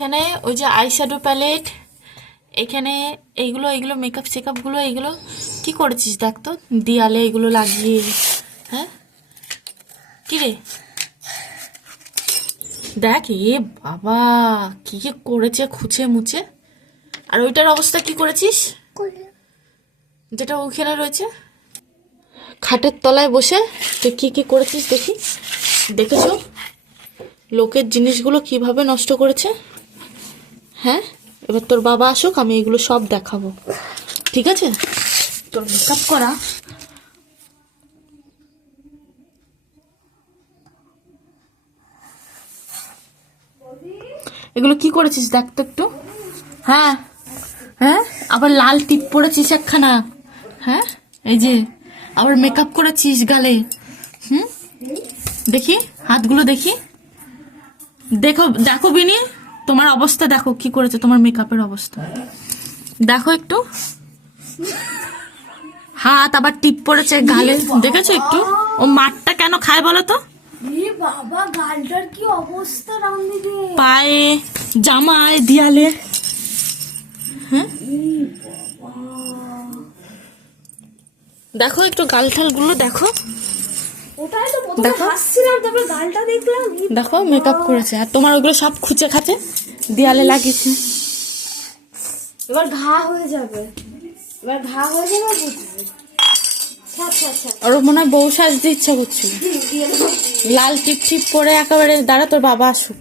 এখানে ওই যে আইশ্যাডো প্যালেট, এখানে এইগুলো এইগুলো মেকআপ সেকআপগুলো এইগুলো কি করেছিস দেখ তো, দেয়ালে এগুলো লাগিয়ে। হ্যাঁ কি রে, দেখ এ বাবা, কি কি করেছে খুঁচে মুছে। আর ওইটার অবস্থা কি করেছিস, যেটা ওইখানে রয়েছে খাটের তলায় বসে তুই কি কি করেছিস দেখি। দেখেছো লোকের জিনিসগুলো কিভাবে নষ্ট করেছে। হ্যাঁ, এবার তোর বাবা আসুক, আমি এগুলো সব দেখাবো, ঠিক আছে? তোর মেকআপ করা, এগুলো কি করেছিস দেখ তো একটু। হ্যাঁ হ্যাঁ, আবার লাল টিপ পরেছিস একখানা। হ্যাঁ, এই যে আবার মেকআপ করেছিস গালে। হুম, দেখি হাতগুলো দেখি, দেখো দেখো বিনি, তোমার অবস্থা দেখো কি করেছে, তোমার মেকআপের অবস্থা দেখো একটু। হাত আবার টিপ পড়েছে গালে, দেখেছো একটু? ও মাঠটা কেন খায় বলো তো? বাবা গালটার কি অবস্থা রামদিদি, পায়ে, জামায়, দিয়ালে। হ্যাঁ, দেখো একটু গাল ঠাল গুলো দেখো। ওটাই তো প্রথমে হাসছিলাম, তারপর গালটা দেখলাম। দেখো মেকআপ করেছে, আর তোমার ওগুলো সব খুঁচে খাচে দেয়ালে লাগিয়েছে। এবার ঘা হয়ে যাবে, এবার ঘা হয়ে যাবে বুঝবে। আচ্ছা আচ্ছা, ওর মনে হয় বউ সাজতে ইচ্ছা করছিল, লাল টিপ টিপ পরে একেবারে। দাঁড়া তোর বাবা আসুক।